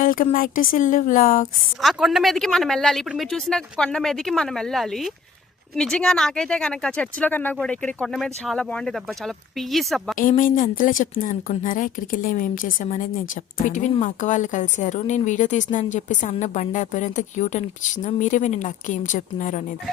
Welcome back to Sillu vlogs. ఆ కొండ మీదకి మనం వెళ్ళాలి. ఇప్పుడు మీరు చూసిన కొండ మీదకి మనం వెళ్ళాలి. నిజంగా నాకైతే కనుక చర్చిలో కన్నా కూడా ఇక్కడ కొండ మీద చాలా బాగుండేది అబ్బా, చాలా పీస్ అబ్బా. ఏమైంది అంతలా చెప్తున్నా అనుకుంటున్నారా? ఇక్కడికి వెళ్ళి ఏం చేసామనేది నేను చెప్తాను. బిట్వీన్ మా అక్క వాళ్ళు కలిసారు. నేను వీడియో తీస్తున్నాను అని చెప్పేసి అన్న బండి ఆపారు. ఎంత క్యూట్ అనిపించిందో. మీరే వినండి అక్క ఏం చెప్తున్నారు అనేది.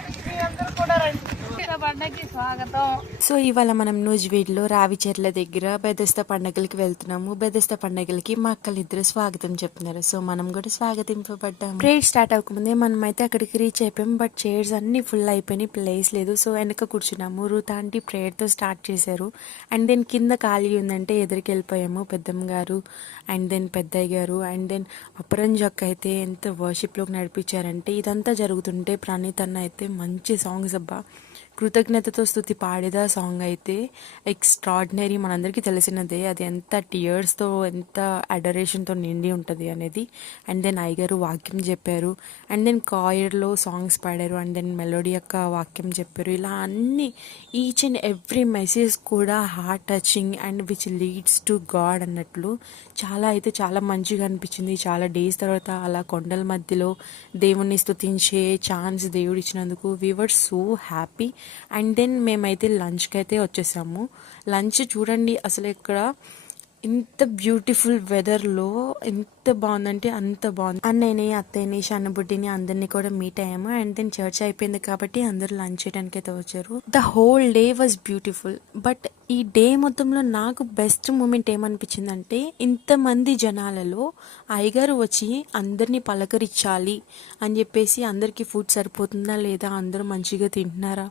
సో ఇవాళ మనం నూజివీడులో రావిచెర్ల దగ్గర బెదస్త పండగలకి వెళ్తున్నాము. బెదస్త పండగలకి మా అక్కలు ఇద్దరు స్వాగతం చెప్తున్నారు. సో మనం కూడా స్వాగతింపబడ్డాము. ప్రేయర్ స్టార్ట్ అవ్వకముందే మనం అయితే అక్కడికి రీచ్ అయిపోయాం. బట్ చైర్స్ అన్ని ఫుల్ అయిపోయినాయి, ప్లేస్ లేదు. సో వెనక కూర్చున్నాము. రూత్ ఆంటీ ప్రేయర్ తో స్టార్ట్ చేశారు. అండ్ దెన్ కింద ఖాళీ ఉందంటే ఎదురుకి వెళ్ళిపోయాము. పెద్దమ్మ గారు అండ్ దెన్ పెద్దయ్య గారు అండ్ దెన్ అపరంజక్ అయితే ఎంత వర్షిప్ లోకి నడిపించారంటే, ఇదంతా జరుగుతుంటే ప్రణీత్ అన్న అయితే మంచి సాంగ్స్ అబ్బా, కృతజ్ఞతతో స్తుతి పాడేదా సాంగ్ అయితే ఎక్స్ట్రాడినరీ. మనందరికీ తెలిసినదే అది ఎంత టీయర్స్తో ఎంత అడరేషన్తో నిండి ఉంటుంది అనేది. అండ్ దెన్ అయ్యగారు వాక్యం చెప్పారు. అండ్ దెన్ కాయర్లో సాంగ్స్ పాడారు. అండ్ దెన్ మెలోడీ యొక్క వాక్యం చెప్పారు. ఇలా అన్ని ఈచ్ అండ్ ఎవ్రీ మెసేజ్ కూడా heart touching and which leads to God అన్నట్లు చాలా మంచిగా అనిపించింది. చాలా డేస్ తర్వాత అలా కొండల మధ్యలో దేవుణ్ణి స్తుతించే ఛాన్స్ దేవుడు ఇచ్చినందుకు we were so happy. And then మేమైతే లంచ్కి అయితే వచ్చేసాము. లంచ్ చూడండి అసలు ఇక్కడ ఇంత బ్యూటిఫుల్ వెదర్లో ఎంత బాగుందంటే అంత బాగుంది. అన్నయ్యని అత్తయ్యని షన్నబుడ్డిని అందరినీ కూడా మీట్ అయ్యాము. అండ్ దెన్ చర్చ్ అయిపోయింది కాబట్టి అందరూ లంచ్ చేయడానికి అయితే వచ్చారు. The whole day was beautiful. But ఈ డే మొత్తంలో నాకు బెస్ట్ మూమెంట్ ఏమనిపించిందంటే, ఇంతమంది జనాలలో అయ్యగారు వచ్చి అందరినీ పలకరించాలి అని చెప్పేసి అందరికీ ఫుడ్ సరిపోతుందా లేదా, అందరూ మంచిగా తింటున్నారా,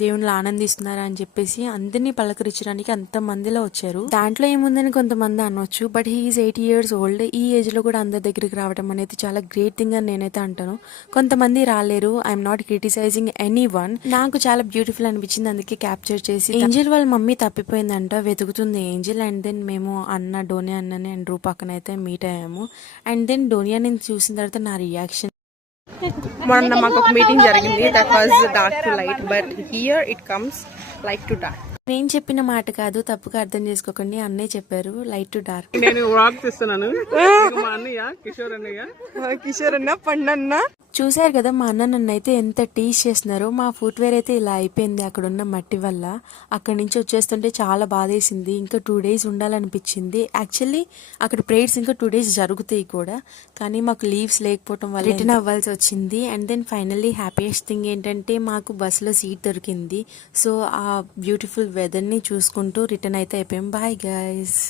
దేవుళ్ళు ఆనందిస్తున్నారా అని చెప్పేసి అందరినీ పలకరించడానికి అంత మందిలో వచ్చారు. దాంట్లో ఏముందని కొంతమంది అనొచ్చు, బట్ హీఈస్ 80 years ఓల్డ్. ఈ ఏజ్ లో కూడా అందరి దగ్గరికి రావడం అనేది చాలా గ్రేట్ థింగ్ అని నేనైతే అంటాను. కొంతమంది రాలేరు. I'm not criticising anyone. నాకు చాలా బ్యూటిఫుల్ అనిపించింది, అందుకే క్యాప్చర్ చేసి. ఏంజల్ వాళ్ళ మమ్మీ తప్పిపోయిందంట, వెతుకుతుంది ఏంజల్. అండ్ దెన్ మేము అన్న డోనియా అన్నని అండ్ రూపక్కన అయితే మీట్ అయ్యాము. అండ్ దెన్ డోనియాని చూసిన తర్వాత నా రియాక్షన్, మొన్న మాకు ఒక మీటింగ్ జరిగింది. That was dark to light, but here it comes light to dark. నేను చెప్పిన మాట కాదు, తప్పుగా అర్థం చేసుకోకండి. అన్నయ్య చెప్పారు లైట్ టు డార్క్. నేను వాక్ చేస్తున్నాను. మా అన్నయ్య కిషోర్ అన్న పండన్న చూసారు కదా, మా అన్న నన్ను అయితే ఎంత టీస్ చేస్తున్నారో. మా ఫుట్వేర్ అయితే ఇలా అయిపోయింది అక్కడ ఉన్న మట్టి వల్ల. అక్కడి నుంచి వచ్చేస్తుంటే చాలా బాధేసింది. ఇంకా 2 days ఉండాలనిపించింది. యాక్చువల్లీ అక్కడ ప్రేయర్స్ ఇంకా 2 days జరుగుతాయి కూడా, కానీ మాకు లీవ్స్ లేకపోవడం వల్ల రిటర్న్ అవ్వాల్సి వచ్చింది. And then finally happiest thing ఏంటంటే మాకు బస్సులో సీట్ దొరికింది. సో ఆ బ్యూటిఫుల్ వెదర్ని చూసుకుంటూ రిటర్న్ అయితే అయిపోయాం. Bye guys.